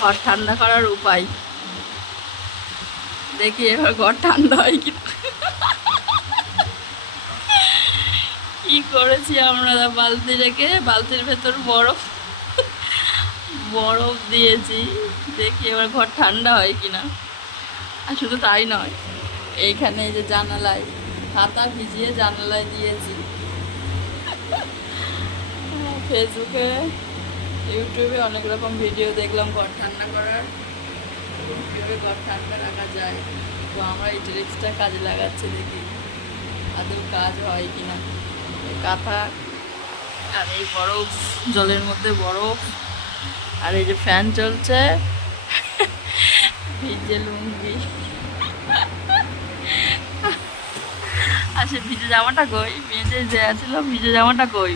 ঘর ঠান্ডা করার উপায় দেখি এবার ঘর ঠান্ডা হয় কিনা। কি করেছি আমরা, বালতি রেখে বালতির ভেতর বরফ বরফ দিয়েছি, দেখি এবার ঘর ঠান্ডা হয় কিনা। আর শুধু তাই নয়, এইখানে এই যে জানালায় হাতা ভিজিয়ে জানালায় দিয়েছি। ফেসবুকে ইউটিউবে অনেক রকম ভিডিও দেখলাম ঘর ঠান্ডা করার, কীভাবে ঘর ঠান্ডা রাখা যায়। তো আমরা এই ট্রিক্সটা কাজে লাগাচ্ছি, দেখি আদৌ কাজ হয় কিনা। কাঁথা আর এই বরফ, জলের মধ্যে বরফ, আর এই যে ফ্যান চলছে, ভিজে লুঙ্গি। আর সে ভিজে জামাটা কই, মেয়েদের যে ছিল ভিজে জামাটা কই।